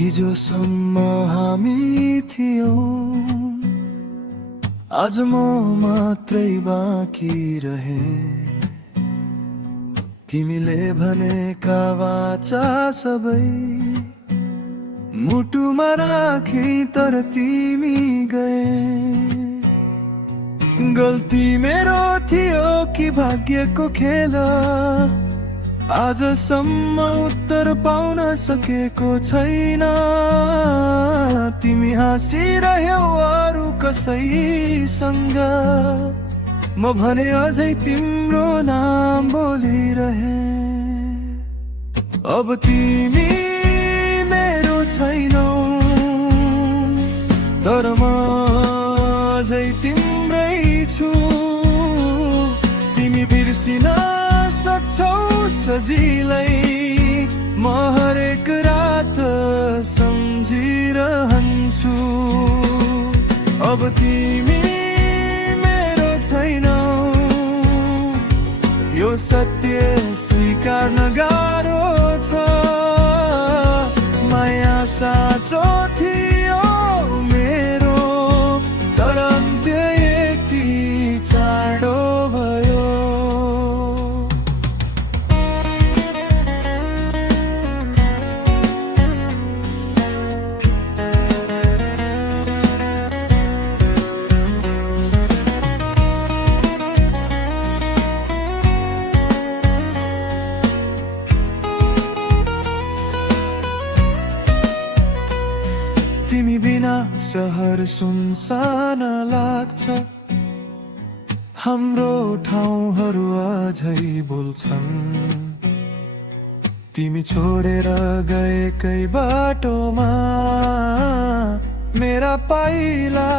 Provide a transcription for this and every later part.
हिजोसम्म हामी थियौं, आज म मात्रै बाँकी रहे। तिमीले भनेका वाचा सबै मुटुमा राखी तर तिमी गए। गल्ती मेरो थियो कि भाग्यको खेल, आजसम्म उत्तर पाउन सकेको छैन। तिमी हाँसिरह्यौ अरू कसैसँग, म भने अझै तिम्रो नाम बोलिरहे। अब तिमी मेरो छैनौ, तर म अझै तिम्रै छु। तिमी बिर्सिन सक्छौ सजिलै, म हरेक रात सम्झिरहन्छु। अब तिमी मेरो छैनौ, यो सत्य स्वीकार्न गाह्रो छ। माया साँचो थियो मेरो, तर अन्त्य यति चाँडो भयो। तिमी बिना सहर सुनसान लाग्छ, हाम्रो ठाउँहरू अझै बोल्छन्। तिमी छोडेर गएकै बाटोमा मेरा पाइला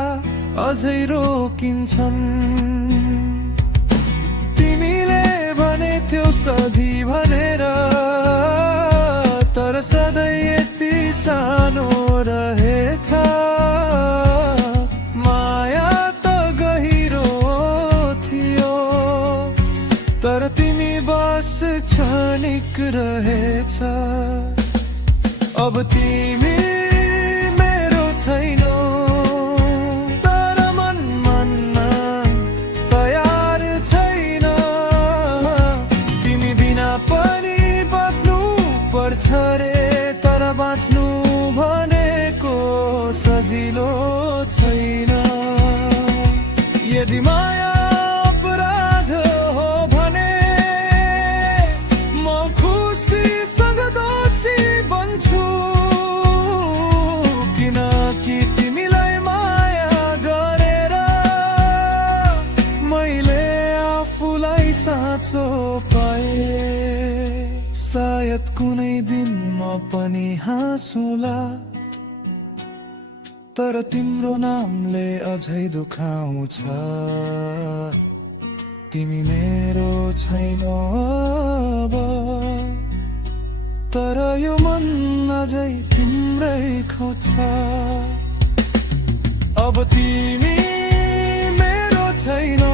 अझै रोकिन्छन्। तिमीले भनेथ्यौ सधी भनेर, तर सधैँ यति सानो रहेछ। माया त गहिरो थियो, तर तिमी बस क्षणिक रहेछ। अब तिमी मेरो छैनौ, तर मन मान्न तयार छैन। तिमी बिना पनि बस्नु पर्छ रे, तर बाँच्नु भनेको सजिलो छैन। यदि माया अपराध हो भने, म खुसीसँग दोषी बन्छु। किनकि तिमीलाई माया गरेर मैले आफूलाई साँचो पाएँ। सायद कुनै दिन म पनि हाँसुला, तर तिम्रो नामले अझै दुखाउँछ। तिमी मेरो छैनौ अब, तर यो मन अझै तिम्रै खोज्छ। अब तिमी मेरो छैनौ,